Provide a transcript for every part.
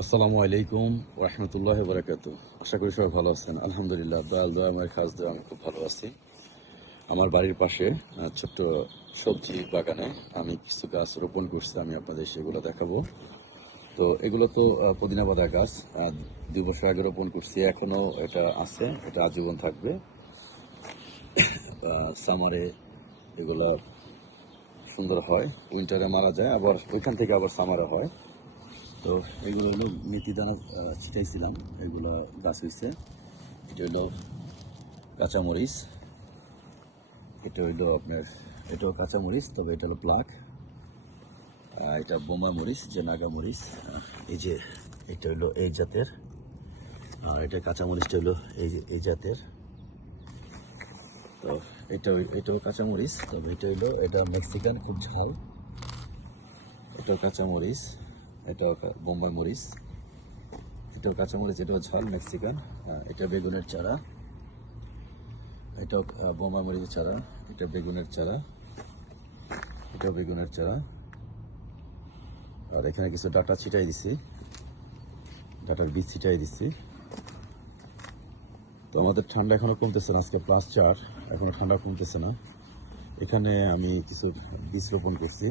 আসসালামু আলাইকুম রহমতুল্লাহ বারাকাতু। আশা করি সবাই ভালো আছেন। আলহামদুলিল্লাহ, দয়াল দয়া আমার খাস দেওয়া আমি খুব ভালো আছি। আমার বাড়ির পাশে ছোট্ট সবজি বাগানে আমি কিছু গাছ রোপণ করছি, আমি আপনাদের সেগুলো দেখাবো। তো এগুলো তো পুদিনা পাতা গাছ, 2 বছর আগে রোপণ করছি, এখনো এটা আছে, এটা আজীবন থাকবে। সামারে এগুলো সুন্দর হয়, উইন্টারে মারা যায়, আবার ওইখান থেকে আবার সামারে হয়। তো এগুলো হলো মেথি দানা ছিটাইছিলাম, এগুলো গাছ হয়েছে। এটা হলো কাঁচামরিচ, এটা হইলো আপনার, এটাও কাঁচামরিচ, তবে এটা হলো প্লাক। এটা বোমা মরিচ, যে নাগা মরিচ, এই যে এটা হইলো এই জাতের। আর এটা কাঁচামরিচটা হইলো এই জাতের। তো এটাও কাঁচামরিচ, তবে এটা মেক্সিকান, খুব ঝাল। এটাও কাঁচামরিচ, এটাও বোম্বাই মরিচ, এটাও কাঁচামরিচ, এটাও ঝাল মেক্সিকান। এটা বেগুনের চারা, এটাও বোমা মরিচের চারা, এটা বেগুনের চারা, এটাও বেগুনের চারা। আর এখানে কিছু ডাটা ছিটাই দিছি, ডাটার বীজ ছিটাই দিচ্ছি। তো আমাদের ঠান্ডা এখনো কমতেছে না, আজকে +4, এখনো ঠান্ডা কমতেছে না। এখানে আমি কিছু বীজ রোপণ করছি,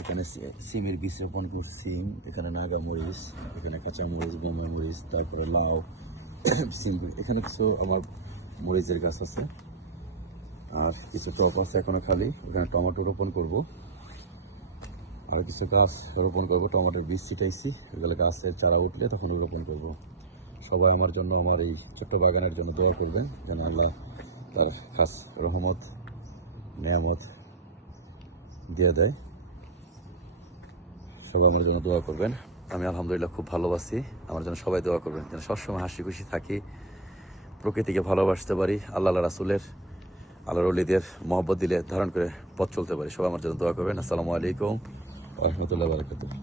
এখানে সিমের বীজ রোপণ করছি, এখানে নাগা মরিচ, এখানে কাঁচা মরিচ, বোমা মরিচ, তারপরে লাউ, সিম। এখানে কিছু আমার মরিচের গাছ আছে, আর কিছু টব আছে এখনো খালি, ওখানে টমেটো রোপণ করব। আর কিছু গাছ রোপণ করবো, টমেটোর বীজ ছিটাইছি, ওগুলো গাছের চারা উঠলে তখন রোপণ করব। সবাই আমার জন্য, আমার এই ছোট্ট বাগানের জন্য দোয়া করবেন, যেন আল্লাহ তার খাস রহমত নেয়ামত দিয়ে দেয়। সবাই আমার জন্য দোয়া করবেন। আমি আলহামদুলিল্লাহ খুব ভালো আছি, আমার জন্য সবাই দোয়া করবেন, যেন সবসময় হাসি খুশি থাকি, প্রকৃতিকে ভালোবাসতে পারি, আল্লাহ রাসূলের, আল্লাহর ওলিদের মহব্বত দিলে ধারণ করে পথ চলতে পারি। সবাই আমার জন্য দোয়া করবেন। আসসালামু আলাইকুম রহমতুল্লাহ বারাকাতুহু।